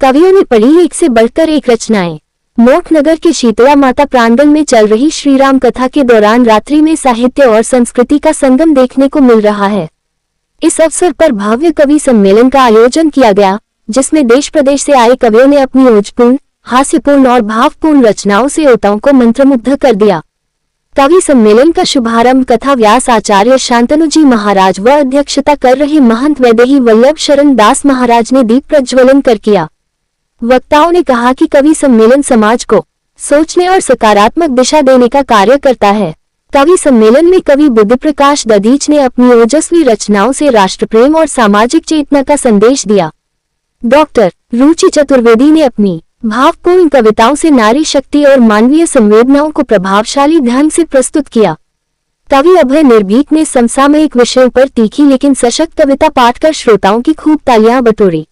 कवियों ने पढ़ी एक से बढ़कर एक रचनाएं। मोटनगर के शीतला माता प्रांगण में चल रही श्री राम कथा के दौरान रात्रि में साहित्य और संस्कृति का संगम देखने को मिल रहा है। इस अवसर पर भव्य कवि सम्मेलन का आयोजन किया गया, जिसमें देश प्रदेश से आए कवियों ने अपनी ओजपूर्ण, हास्यपूर्ण और भावपूर्ण रचनाओं से श्रोताओं को मंत्रमुग्ध कर दिया। कवि सम्मेलन का शुभारंभ कथा व्यास आचार्य शांतनु जी महाराज व अध्यक्षता कर रहे महंत वैदेही वल्लभ शरण दास महाराज ने दीप प्रज्वलन कर किया। वक्ताओं ने कहा कि कवि सम्मेलन समाज को सोचने और सकारात्मक दिशा देने का कार्य करता है। कवि सम्मेलन में कवि बुद्धप्रकाश दधीच ने अपनी ओजस्वी रचनाओं से राष्ट्रप्रेम और सामाजिक चेतना का संदेश दिया। डॉक्टर रुचि चतुर्वेदी ने अपनी भावपूर्ण कविताओं से नारी शक्ति और मानवीय संवेदनाओं को प्रभावशाली ढंग से प्रस्तुत किया। कवि अभय निर्भीक ने समसामयिक विषयों पर तीखी लेकिन सशक्त कविता पाठ कर श्रोताओं की खूब तालियां बटोरी।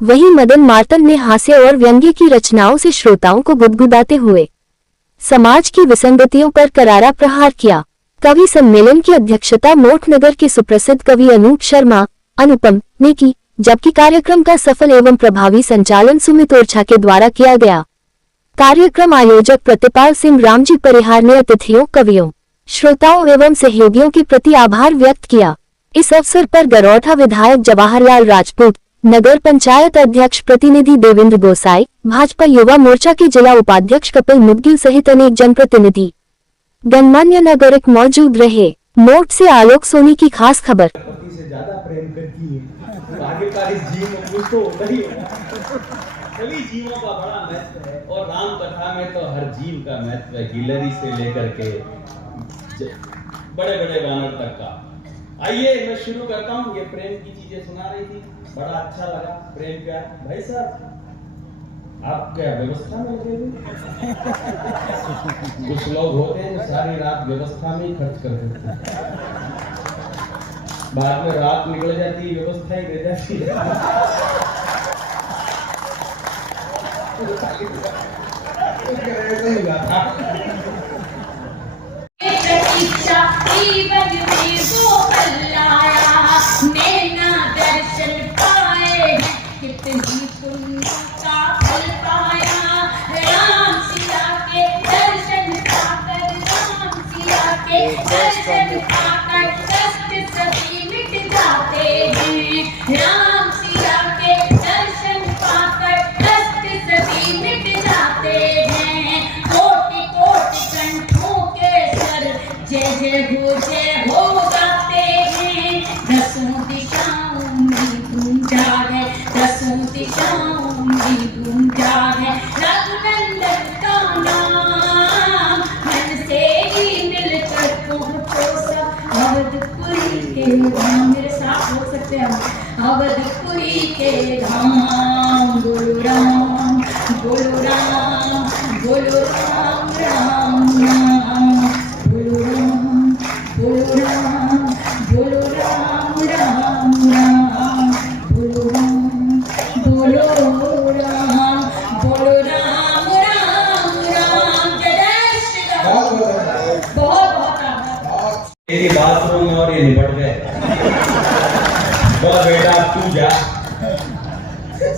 वहीं मदन मार्तंड ने हास्य और व्यंग्य की रचनाओं से श्रोताओं को गुदगुदाते हुए समाज की विसंगतियों पर करारा प्रहार किया। कवि सम्मेलन की अध्यक्षता मोटनगर के सुप्रसिद्ध कवि अनूप शर्मा अनुपम ने की, जबकि कार्यक्रम का सफल एवं प्रभावी संचालन सुमित ओरछा के द्वारा किया गया। कार्यक्रम आयोजक प्रतिपाल सिंह रामजी परिहार ने अतिथियों, कवियों, श्रोताओं एवं सहयोगियों के प्रति आभार व्यक्त किया। इस अवसर पर गरौठा विधायक जवाहरलाल राजपूत, नगर पंचायत अध्यक्ष प्रतिनिधि देवेंद्र गोसाई, भाजपा युवा मोर्चा के जिला उपाध्यक्ष कपिल मुदगिल सहित अनेक जनप्रतिनिधि गणमान्य नागरिक मौजूद रहे। मोट से आलोक सोनी की खास खबर। से ज्यादा प्रेम करती है तो आखिरकार इस जीव में कुछ तो होता ही है। सभी जीवों का बड़ा महत्व है और राम कथा में तो हर जीव का महत्व है, गिलहरी से लेकर के बड़े बड़े वानर तक का। आइए मैं शुरू करता हूँ। ये प्रेम की चीजें सुना रही थी, बड़ा अच्छा लगा। प्रेम प्यार भाई साहब आप क्या व्यवस्था में लगे हुए? कुछ लोग होते हैं सारी रात व्यवस्था में ही खर्च कर देते हैं, बाद में रात निकल जाती है, व्यवस्था ही रह जाती है। मेरे साथ हो सकते हैं। अवधपुरी के धाम, बोलो राम, बोलो राम, बोलो राम, राम राम, बोलो राम, बोलो राम, बोलो राम, राम राम, बोलो राम, बोलो राम, बोलो राम, राम राम। जय श्री राम। बहुत बहुत मेरी बाथरूम में और ये निपट गए। बोला बेटा तू जा,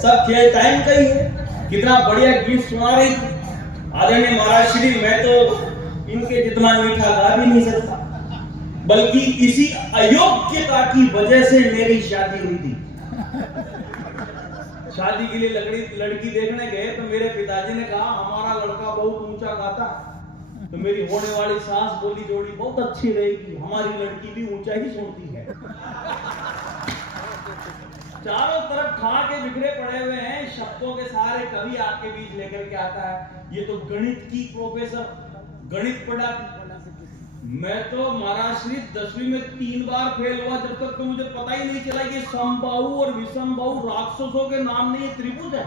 सब खेल टाइम का ही है। कितना बढ़िया गीत सुना रही थी आदरणीय महाराज श्री। मैं तो इनके जितना मीठा गा भी नहीं सकता, बल्कि इसी अयोग्यता की वजह से मेरी शादी हुई थी। शादी के लिए लड़की देखने गए तो मेरे पिताजी ने कहा हमारा लड़का बहुत ऊंचा गाता। तो मेरी होने वाली सास बोली जोड़ी बहुत अच्छी रहेगी, हमारी लड़की भी ऊंचा ही सुनती है। चारों तरफ खा के बिखरे पड़े हुए हैं, शब्दों के सारे कवि आपके बीच लेकर के आता है। ये तो गणित की प्रोफेसर, गणित पढ़ा। मैं तो महाराज श्री 10वीं में 3 बार फेल हुआ, जब तक तो मुझे पता ही नहीं चला कि समबाहु और विषमबाहु राक्षसों के नाम नहीं, त्रिभुज है।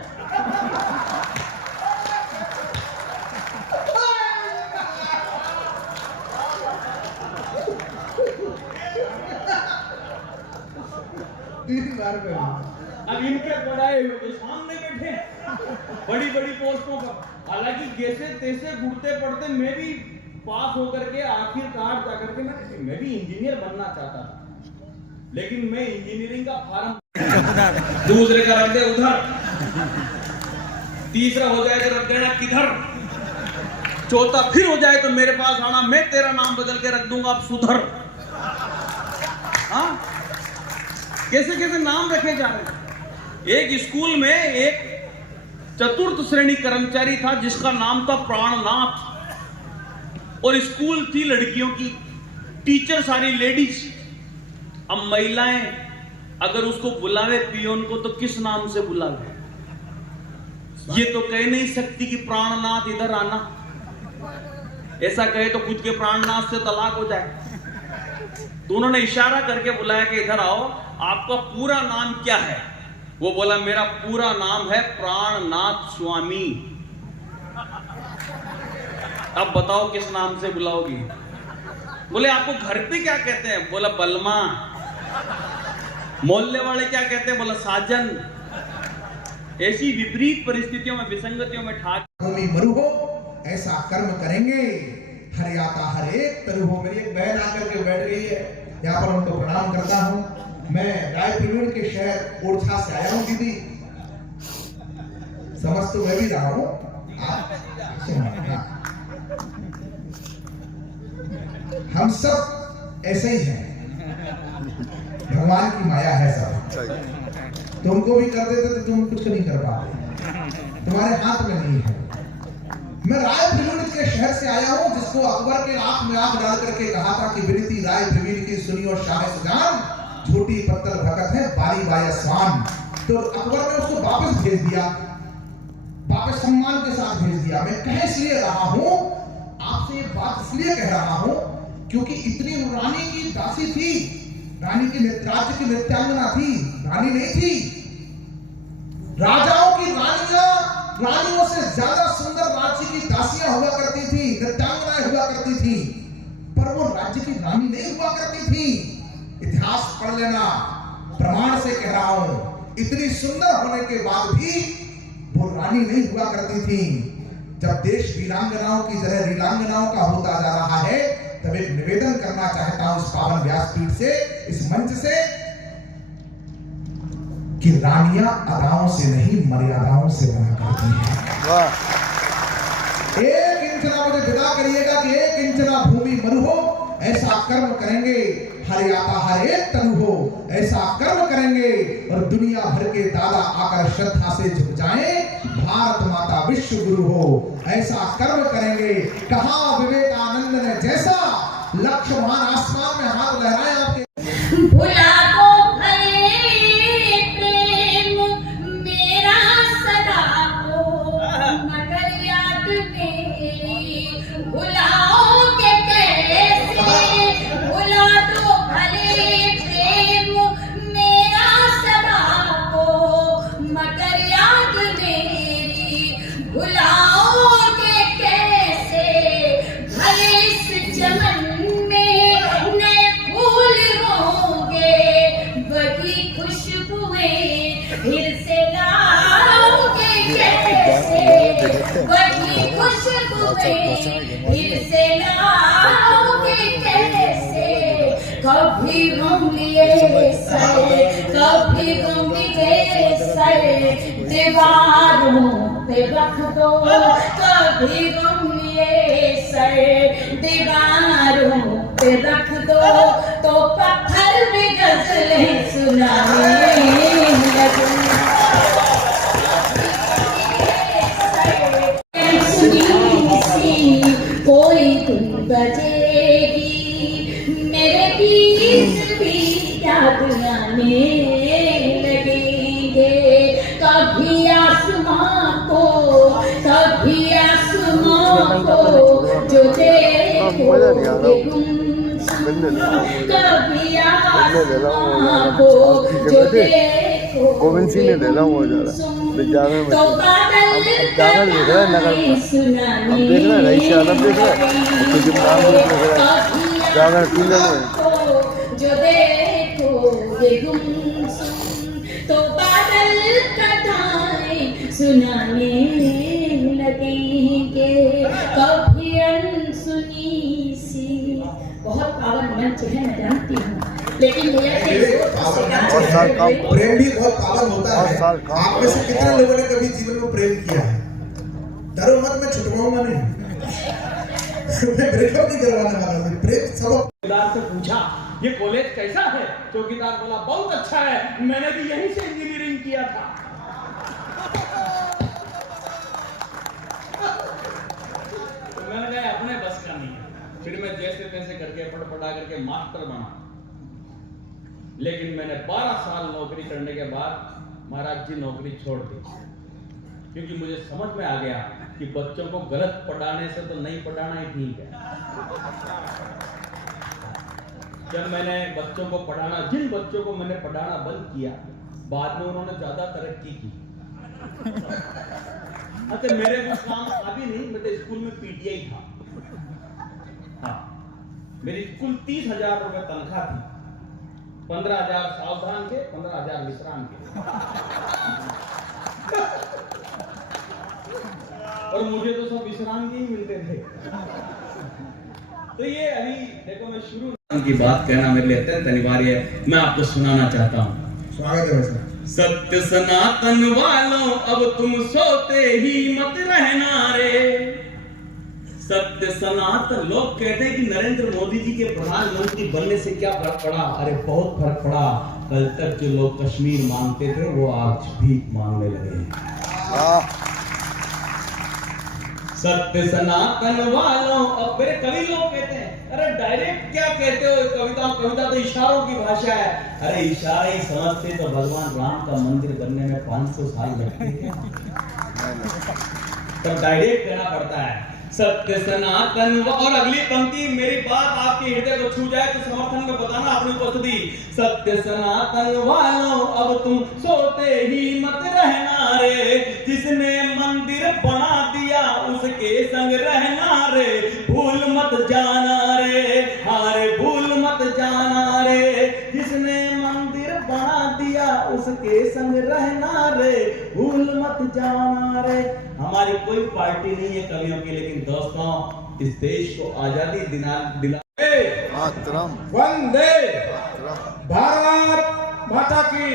अब इनके पढ़ाए हुए तो सामने बैठे बड़ी बड़ी पोस्टों पर। हालांकि जैसे तैसे घुटते पड़ते मैं भी पास होकर के आखिरकार जाकर के मैं भी इंजीनियर बनना चाहता था, लेकिन मैं इंजीनियरिंग का फॉर्म दूसरे का रख दे उधर। तीसरा हो जाए तो रख देना किधर, चौथा फिर हो जाए तो मेरे पास आना, मैं तेरा नाम बदल के रख दूंगा अब सुधर। हाँ, कैसे कैसे नाम रखे जा रहे हैं। एक स्कूल में एक चतुर्थ श्रेणी कर्मचारी था जिसका नाम था प्राणनाथ, और स्कूल थी लड़कियों की, टीचर सारी लेडीज। अब महिलाएं अगर उसको बुलावे पियोन को तो किस नाम से बुलावे? ये तो कह नहीं सकती कि प्राणनाथ इधर आना, ऐसा कहे तो खुद के प्राणनाथ से तलाक हो जाए। तो उन्होंने इशारा करके बुलाया कि इधर आओ, आपका पूरा नाम क्या है? वो बोला मेरा पूरा नाम है प्राणनाथ स्वामी। अब बताओ किस नाम से बुलाओगी? बोले आपको घर पे क्या कहते हैं? बोला बलमा। मोहल्ले वाले क्या कहते हैं? बोला साजन। ऐसी विपरीत परिस्थितियों में, विसंगतियों में ठाक भूमि मरु हो ऐसा कर्म करेंगे, हरियाता हर एक तरु हो। मेरी एक बहन आकर के बैठ गई है, यहाँ पर उनको प्रणाम करता हूँ। मैं रायपुर के शहर ओरछा से आया हूँ दीदी, समझ तो मैं भी रहा हूँ आप। हम सब ऐसे ही हैं, भगवान की माया है सब। तुमको भी कर देते तो तुम कुछ नहीं कर पाते, तुम्हारे हाथ में नहीं है। मैं रायपुर के शहर से आया हूं जिसको अकबर के आंख में आंख डाल करके कहा था कि विनती राय प्रवीण की सुनियो शाह सुजान, छोटी पत्थर भगत है बारी बाया स्वान। तो अकबर ने उसको वापस भेज दिया, वापस सम्मान के साथ भेज दिया। मैं कह इसलिए रहा हूं, आपसे ये बात इसलिए कह रहा हूं क्योंकि इतनी रानी की दासी थी, रानी की राज्य की नृत्यांगना थी, रानी नहीं थी। राजाओं की रानियों से ज्यादा सुंदर राज्य की दासियां हुआ करती थी, नृत्यांगनाएं हुआ करती थी, पर वो राज्य की रानी नहीं हुआ करती थी। इतिहास पढ़ लेना, प्रमाण से कह रहा हूं, इतनी सुंदर होने के बाद भी वो रानी नहीं हुआ करती थी। जब देश वीरांगनाओं की तरह रीलांगनाओं का होता जा रहा है, तब एक निवेदन करना चाहता हूं इस पावन व्यासपीठ से, इस मंच से, कि रानियां अदाओं से नहीं मर्यादाओं से बना करती हैं। एक इंचना मुझे विदा करिएगा कि एक इंचना भूमि मरु हो ऐसा कर्म करेंगे, हरियाता हर एक तरु हो ऐसा कर्म करेंगे, और दुनिया भर के दादा आकर श्रद्धा से झुक जाएं, भारत माता विश्व गुरु हो ऐसा कर्म करेंगे। कहा विवेकानंद ने जैसा, लक्ष्य महान आसमान में हाथ लहराए आपके। भुला को भले प्रेम मेरा सदा को, मगर याद मेरी भुलाओगे कैसे? भुला तो भले प्रेम मेरा सदा को, मगर याद मेरी भुलाओगे कैसे? भले इस चमन में नए फूल होंगे, वही खुशबुएं फिर से लाओगे कैसे? वही खुशबुएं फिर से लाओगे कैसे? कभी गम लिए सर, कभी गम लिए सर, दीवारों पे रख दो। कभी गम लिए सर, दीवारों पे रख दो, तो पत्थर भी गजलें सुनाने लगे। कोई धुन बजेगी, मेरे गीत भी याद आने लगेंगे। कभी आसमां को, कभी आसमां को जो देखोगे गुमसुम, कभी आसमां को जो गोविंद सिंह ने ले ला वो जाकर तो बादल जाकर देख रहा है नगर अब देख रहा है रईस यादव देख रहा है तो जब नाम देख रहा है जाकर किले में जो देखोगे गुमसुम, तो बादल कथाएं सुनाने लगेंगे। कभी अनसुनी सी, बहुत पावन मंच है मैं जानती हूँ, लेकिन भैया प्रेम भी बहुत पावन होता है। आप में से कितने लोगों ने कभी जीवन में प्रेम किया है? डरो मत, मैं छुटवाऊंगा नहीं। मैं ब्रेकअप नहीं करवाने वाला हूँ। प्रेम सब चौकीदार से पूछा ये कॉलेज कैसा है? चौकीदार बोला बहुत अच्छा है, मैंने भी यहीं से इंजीनियरिंग किया था। तो मैंने कहा अपने बस का नहीं है। फिर मैं जैसे तैसे करके पढ़ा करके मास्टर बना। लेकिन मैंने 12 साल नौकरी करने के बाद महाराज जी नौकरी छोड़ दी, क्योंकि मुझे समझ में आ गया कि बच्चों को गलत पढ़ाने से तो नहीं पढ़ाना ही ठीक है। जब मैंने बच्चों को पढ़ाना, जिन बच्चों को मैंने पढ़ाना बंद किया, बाद में उन्होंने ज्यादा तरक्की की। अच्छा, मेरे कुछ काम अभी नहीं, मैं तो स्कूल में पीटीआई था। हाँ, मेरी कुल 30,000 रुपए तनख्वाह थी। 15,000 सावधान के, 15,000 विश्राम के। और मुझे तो सब विश्राम के ही मिलते थे। तो ये अभी देखो, मैं शुरू की बात कहना मेरे लिए अत्यंत अनिवार्य है, मैं आपको सुनाना चाहता हूँ। स्वागत है वैसे। सत्य सनातन वालों अब तुम सोते ही मत रहना रे। सत्य सनातन, लोग कहते हैं कि नरेंद्र मोदी जी के प्रधानमंत्री बनने से क्या फर्क पड़ा? अरे बहुत फर्क पड़ा। कल तक जो लोग कश्मीर मांगते थे वो आज भीख मांगने लगे हैं। सत्य सनातन वालों, अब मेरे कवि लोग कहते हैं अरे डायरेक्ट क्या कहते हो, कविता तो इशारों की भाषा है। अरे इशारे ही समझते तो भगवान राम का मंदिर बनने में 500 साल लगते हैं। तब डायरेक्ट कहना पड़ता है सत्य सनातन। और अगली पंक्ति मेरी बात आपके हृदय को छू जाए तो समर्थन में बताना अपनी उपस्थिति। सत्य सनातन वालों अब तुम सोते ही मत रहना रे। जिसने मंदिर बना दिया उसके संग रहना रे। भूल मत जाना रे, हारे भूल मत जाना रे। जिसने मंदिर बना दिया उसके संग रहना रे। भूल मत जाना रे। हमारी कोई पार्टी नहीं है कवियों की, लेकिन दोस्तों इस देश को आजादी दिला वंदे भारत माता की।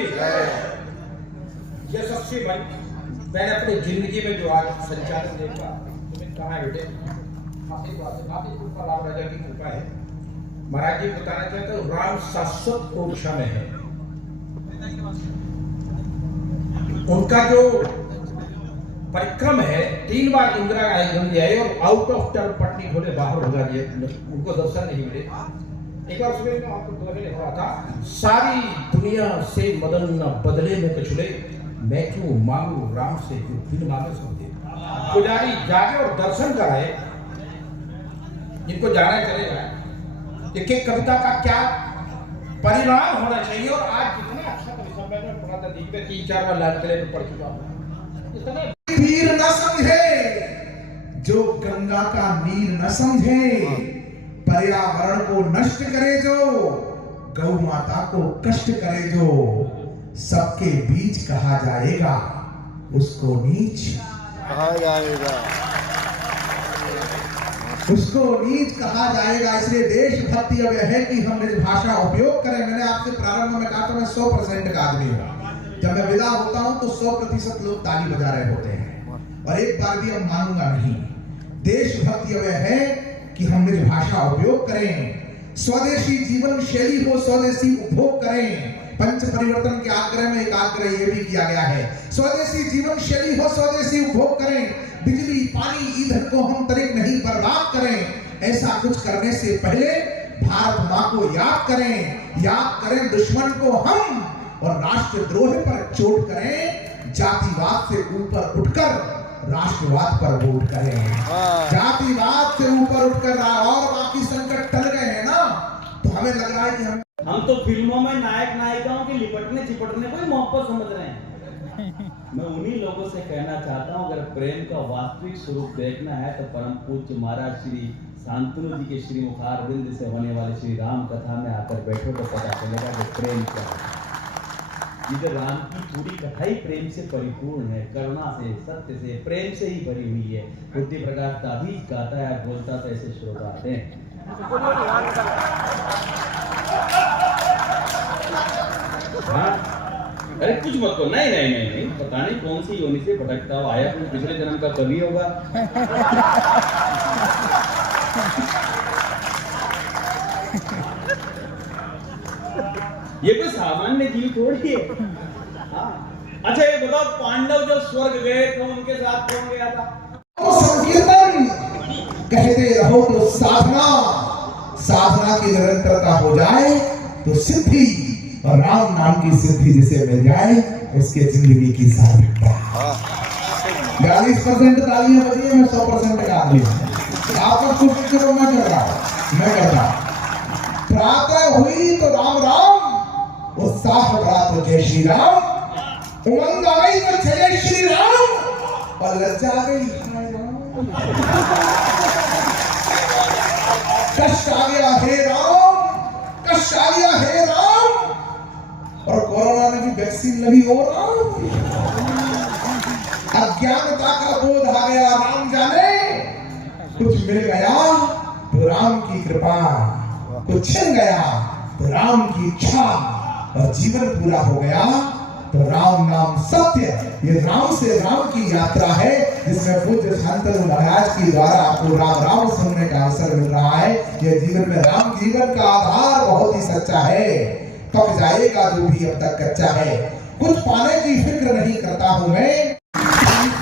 यशस्वी भाई, मैंने अपनी जिंदगी में जो आज संचालन देखा, तुम्हें कहा है बेटे, काफी कृपा राम राजा की कृपा है। महाराज जी बताना चाहते हो राम शाश्वत ओरछा में है। उनका जो परिक्रम है 3 बार इंदिरा गांधी आई और आउट ऑफ टर्न पटनी खोले बाहर होगा दिए, उनको दर्शन नहीं मिले। एक बार सुबह में आपको दोहे लिख रहा था, सारी दुनिया से मदन न बदले में कछुले, मैं क्यों मांगू राम से जो बिन मांगे सो दे। पुजारी जागे और दर्शन कराए, जिनको जाना चले जाए। एक एक कविता का क्या परिणाम होना चाहिए। और आज जितना अच्छा कवि सम्मेलन पढ़ा था, दिन में 3-4 बार लाल किले में पढ़ चुका हूं। वीर न समझे जो गंगा का नीर न समझे, पर्यावरण को नष्ट करे जो, गौ माता को कष्ट करे जो, सबके बीच कहा जाएगा उसको नीच कहा जाएगा, उसको नीच कहा जाएगा। इसलिए देशभक्ति अब है कि हम निज भाषा उपयोग करें। मैंने आपसे प्रारंभ में कहा था मैं 100% का आदमी हूं। जब मैं विदा होता हूं तो 100% लोग ताली बजा रहे होते हैं, और एक बार भी अब मानूंगा नहीं। देशभक्ति अब है कि हम निज भाषा उपयोग करें, स्वदेशी जीवन शैली हो, स्वदेशी उपभोग करें। पंच परिवर्तन के आग्रह में एक आग्रह यह भी किया गया है, स्वदेशी जीवन शैली हो, स्वदेशी उपभोग करें। बिजली पानी ईंधन को हम तनिक नहीं बर्बाद करें। ऐसा कुछ करने से पहले भारत माँ को याद करें दुश्मन को हम, और राष्ट्रद्रोह पर चोट करें। जातिवाद से ऊपर उठकर राष्ट्रवाद पर वोट करें। जातिवाद से ऊपर उठकर, और बाकी संकट टल गए हैं ना, तो हमें लग रहा है कि हम तो फिल्मों में नायक नायिकाओं के लिपटने चिपटने को ही मोहब्बत समझ रहे हैं। मैं उन्हीं लोगों से कहना चाहता हूं, अगर प्रेम का वास्तविक स्वरूप देखना है तो परम पूज्य महाराज श्री शांतनु जी के श्री मुखारविंद से होने वाले श्री राम कथा में आकर बैठो तो पता चलेगा कि प्रेम क्या है। इधर राम की पूरी कथा ही प्रेम से परिपूर्ण है, करुणा से, सत्य से, प्रेम से ही भरी हुई है। बुद्धि प्रकाश दादी गाता है, बोलता तो ऐसे श्रोता आते हैं। हाँ? अरे कुछ मत करो, नहीं नहीं नहीं नहीं, पता नहीं कौन सी योनि से भटकता हुआ आया, कोई पिछले जन्म का कवि होगा। ये कोई सामान्य जीव थोड़ी है। हाँ। अच्छा ये बताओ, पांडव जब स्वर्ग गए तो उनके साथ कौन गया था? संकीर्तन कहते रहो तो साधना, साधना की निरंतरता हो जाए तो सिद्धि, और राम नाम की सिद्धि जिसे मिल जाए उसके जिंदगी की सार्थकता। 42% तालियां बजी है, मैं 100% का आदमी हूं। आपका कुछ करो, मैं कर रहा हूं, मैं करता। प्रातः हुई तो राम राम, उत्साह बढ़ा तो जय श्री राम, उमंग आ गई तो जय श्री राम, और लज्जा आ गई हाय राम, कष्ट आ गया हे राम, कष्ट आ गया हे राम, और कोरोना ने भी वैक्सीन लगी हो राम, अज्ञानता का बोध आ गया राम जाने, कुछ मिल गया तो राम की कृपा, कुछ छिन गया तो राम की इच्छा, और जीवन पूरा हो गया तो राम नाम सत्य। ये राम से राम की यात्रा है, जिसमें पूज्य शांतनु महाराज की द्वारा आपको राम राम सुनने का अवसर मिल रहा है। यह जीवन में राम जीवन का आधार बहुत ही सच्चा है, पक जाएगा जो भी अब तक कच्चा है। कुछ पाने की फिक्र नहीं करता हूँ मैं,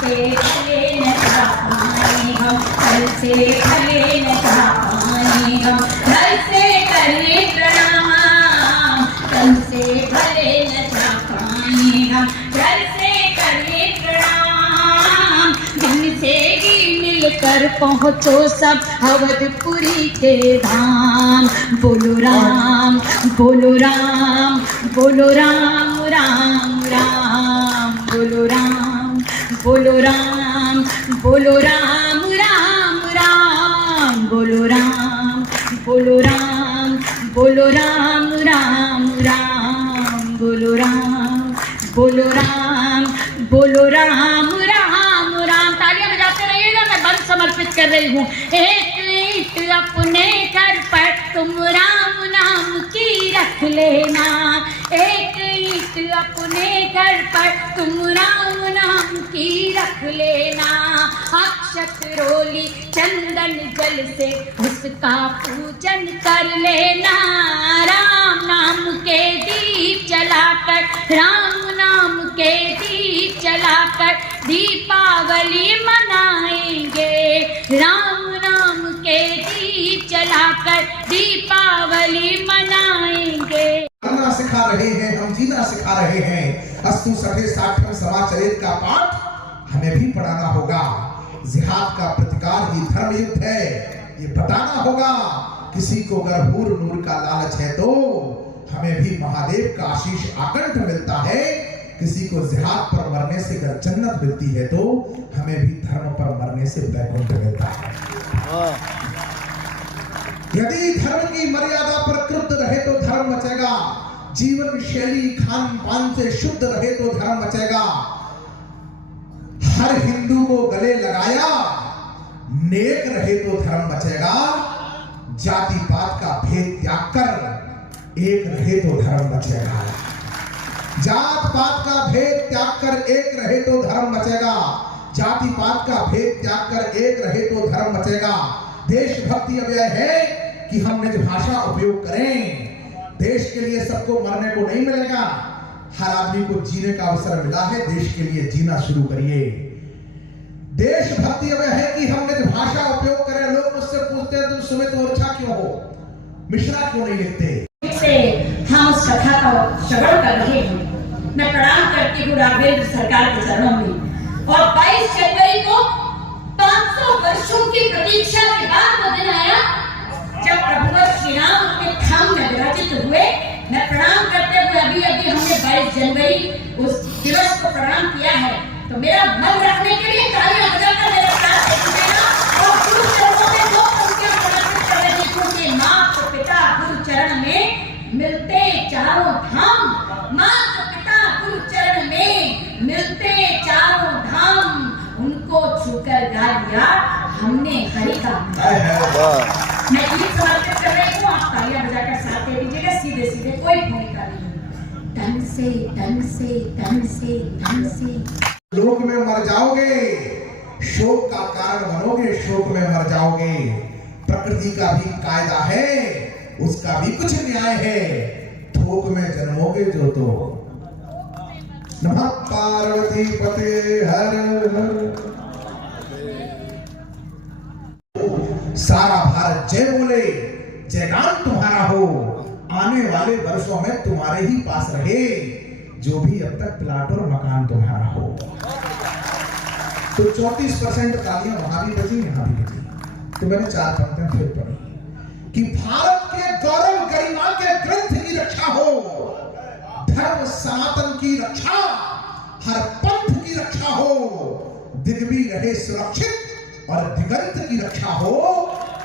से भले न जा पाए हम, कल से भले न जा पाए हम, कल से करें प्रणाम, कल से भले न जा पाए हम, कल से करें प्रणाम, दिन से ही मिलकर पहुँचो सब अवधपुरी के धाम। बोलो राम, बोलो राम, बोलो राम राम राम, बोलो राम, बोलो राम, बोलो राम राम राम, बोलो राम, बोलो राम, बोलो राम राम राम, बोलो राम, बोलो राम, बोलो राम राम राम। तालियां बजाते रहिएगा, मैं बंद समर्पित कर रही हूँ। एक ईंट अपने घर पर तुम राम नाम की रख लेना, एक ईंट अपने घर पर तुम राम नाम की रख लेना, अक्षत रोली चंदन जल से उसका पूजन कर लेना, राम नाम के दीप जलाकर, राम नाम के दीप जलाकर दीपावली मनाएंगे, राम नाम के दीप जलाकर दीपावली मनाएंगे। करना सिखा रहे हैं, हम जीना सिखा रहे हैं। अस्तु सठे साठम समाचरित का पाठ हमें भी पढ़ाना होगा। जिहाद का प्रतिकार ही धर्म युद्ध है, ये बताना होगा। किसी को अगर हूर नूर का लालच है तो हमें भी महादेव का आशीष आकंठ मिलता है। किसी को जिहाद पर मरने से अगर जन्नत मिलती है तो हमें भी धर्म पर मरने से वैकुंठ मिलता है। यदि धर्म की मर्यादा पर क्रुद्ध रहे तो धर्म बचेगा, जीवन शैली खान पान से शुद्ध रहे तो धर्म बचेगा। हर हिंदू को गले लगाया नेक रहे तो धर्म बचेगा, जाति पात का भेद त्याग कर एक रहे तो धर्म बचेगा, जात पात का भेद त्याग कर एक रहे तो धर्म बचेगा, जाति पात का भेद त्याग कर एक रहे तो धर्म बचेगा। देशभक्ति अब यह है कि हम निज भाषा उपयोग करें। देश के लिए सबको मरने को नहीं मिलेगा, हर आदमी को जीने का अवसर मिला है, देश के लिए जीना शुरू करिए। देशभक्ति अब यह है कि हम निज भाषा उपयोग करें। लोग मुझसे पूछते हैं तुम सुमित ओरछा क्यों हो, मिश्रा क्यों नहीं लिखते। से हम उस कथा का श्रवण कर रहे हैं। मैं प्रणाम करती हूँ राघवेंद्र सरकार के चरणों में। और 22 जनवरी को 500 वर्षों की प्रतीक्षा के बाद वो दिन आया जब प्रभु श्री राम अपने धाम में विराजित हुए। मैं प्रणाम करते हुए अभी हमने 22 जनवरी उस दिवस को प्रणाम किया है, तो मेरा मन रखने के लिए तालियां बजाकर मेरा प्रार्थना कीजिएगा। और गुरु चरणों में दो पंक्तियां समर्पित कर रही हूँ कि माता पिता गुरु चरण में मिलते चारों धाम, माता पिता गुरु चरण में मिलते चारों धाम, उनको छूकर गा दिया हमने हरि का। मैं गीत समर्पित कर रही हूँ, आप तालियां बजाकर साथ दे दीजिएगा। सीधे सीधे कोई भूमिका नहीं। तन से तन से तन से तन से। शोक में मर जाओगे, शोक का कारण बनोगे, शोक में मर जाओगे। प्रकृति का भी कायदा है, उसका भी कुछ न्याय है, थोक में जन्मोगे जो तो। नमः पार्वती पते हर हर। सारा भारत जय बोले, जयगान तुम्हारा हो, आने वाले वर्षों में तुम्हारे ही पास रहे जो भी अब तक प्लाट और मकान तुम्हारा हो। तो 34% तालियां वहां भी बजी, यहां भी बजी। तो मैंने 4 पंक्तियां फिर पढ़ी कि भारत के गौरव गरिमा के ग्रंथ की रक्षा हो, धर्म सनातन की रक्षा, हर पंथ की रक्षा हो, दिग्वी रहे सुरक्षित और दिगंत की रक्षा हो,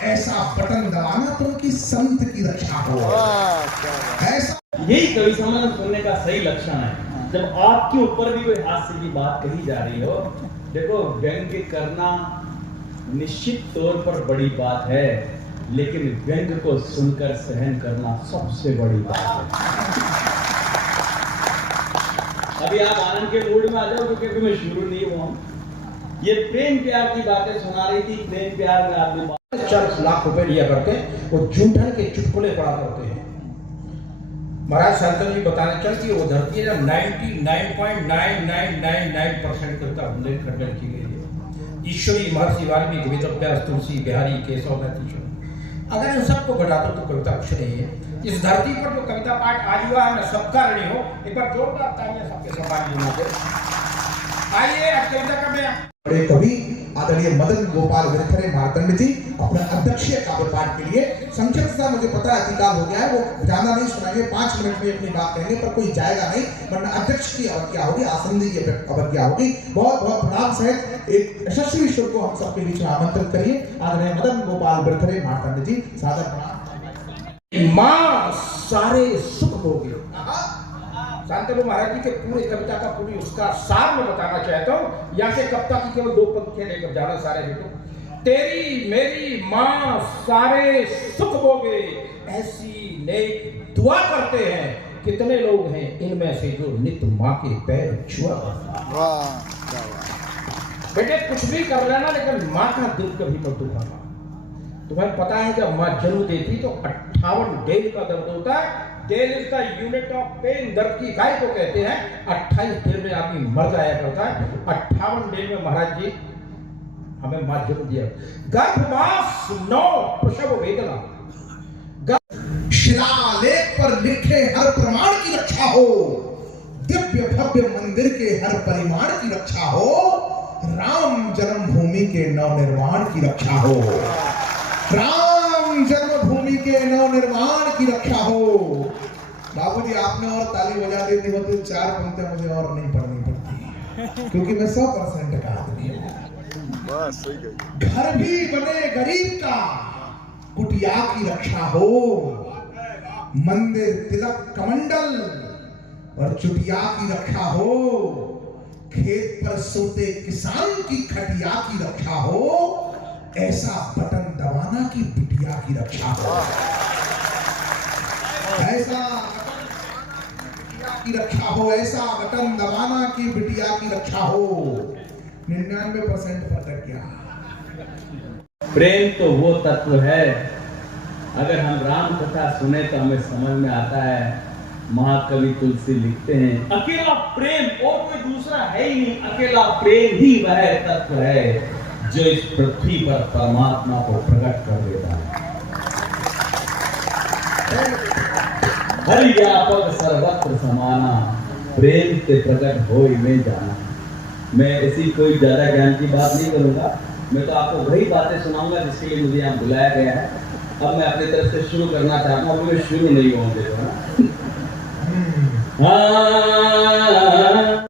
ऐसा बटन दबाना तो उनकी संत की रक्षा हो। ऐसा यही कवि सम्मेलन सुनने का सही लक्षण है, जब आपके ऊपर भी कोई हास्य की बात कही जा रही हो। देखो, व्यंग्य करना निश्चित तौर पर बड़ी बात है, लेकिन व्यंग्य को सुनकर सहन करना सबसे बड़ी बात है। अभी आप आनंद के मूड में आ जाओ, क्योंकि अभी मैं शुरू नहीं हुआ हूं। ये प्रेम प्यार की बातें सुना रही थी। प्रेम प्यार में आपने 40 लाख रुपए लिया करते, वो जूठन के चुटकुले पड़ा करते हैं। महाराज शंकर जी बताने चलती है, वो धरती है 99.9999% कविता बुंदेलखंड खंडन की गई है। ईश्वरी, महर्षि वाल्मीकि, वेदव्यास, तुलसी, बिहारी, केशव, नतीश। अगर इन सबको घटा दो तो कविता कुछ नहीं है। इस धरती पर जो कविता पाठ आज हुआ है, मैं सबका ऋणी हूँ। एक बार जोरदार तालियां सबके सम्मान के। आइए अब कविता का मैं बड़े कवि आदरणीय मदन गोपाल विरखरे मार्तंड जी अपने अध्यक्षीय काव्य पाठ के लिए संक्षिप्त सा, मुझे पता है अधिकार हो गया है, वो ज्यादा नहीं सुनाएंगे, 5 मिनट में अपनी बात कहेंगे, पर कोई जाएगा नहीं, वरना अध्यक्ष की अवज्ञा होगी, आसंदी की अवज्ञा होगी। बहुत बहुत प्रणाम सहित एक यशस्वी ईश्वर को हम सबके बीच में आमंत्रित करिए। आदरणीय मदन गोपाल विरखरे मार्तंड जी, सादर प्रणाम। मां सारे सुख भोगे। शांतनु महाराज जी के पूरे कविता का पूरी उसका सार मैं बताना चाहता हूँ। यहाँ से कविता की केवल 2 पंक्तियां लेकर जाना सारे बेटो। तेरी मेरी माँ सारे सुख भोगे, ऐसी नेक दुआ करते हैं। कितने लोग हैं इनमें से जो नित्य माँ के पैर छुआ करते हैं। बेटे कुछ भी कर लेना, लेकिन माँ का दिल कभी मत दुखाना। तुम्हें पता है जब माँ जन्म देती तो 58 डेल का दर्द होता है। Dol is the unit of pain, दर्द की इकाई को कहते हैं। 28 डेल में आदमी मर जाया करता है। 58 डेल में महाराज जी हमें माँ जन्म दिया। गर्भवास 9 प्रसव वेदना। शिलालेख पर लिखे हर प्रमाण की रक्षा हो, दिव्य भव्य मंदिर के हर परिमाण की रक्षा हो, राम जन्मभूमि के नवनिर्माण की रक्षा हो, राम जन्मभूमि के नवनिर्माण की रक्षा हो। बाबूजी आपने और ताली बजा दी थी, वो तो 4 पंक्तियां मुझे और नहीं पढ़नी पड़ती, क्योंकि मैं 100% का आदमी हूं। घर भी बने गरीब का, कुटिया की रक्षा हो, मंदिर तिलक कमंडल और चुटिया की रक्षा हो, खेत पर सोते किसान की खटिया की रक्षा हो, ऐसा बटन दबाना की बिटिया की रक्षा हो, ऐसा की रक्षा हो, ऐसा बटन दबाना की बिटिया की रक्षा हो। 99% पर कट गया। प्रेम तो वो तत्व है, अगर हम राम कथा सुने तो हमें समझ में आता है। महाकवि तुलसी लिखते हैं, अकेला प्रेम और कोई दूसरा है ही नहीं, अकेला प्रेम ही वह तत्व है जो इस पृथ्वी पर परमात्मा को प्रकट कर देता है। हर व्यापक सर्वत्र समाना, प्रेम से प्रकट हो में जाना। मैं ऐसी कोई ज्यादा ज्ञान की बात नहीं करूंगा, मैं तो आपको वही बातें सुनाऊंगा जिसके लिए मुझे यहाँ बुलाया गया है। अब मैं अपनी तरफ से शुरू करना चाहता हूँ, मैं शुरू नहीं होंगे तो ना।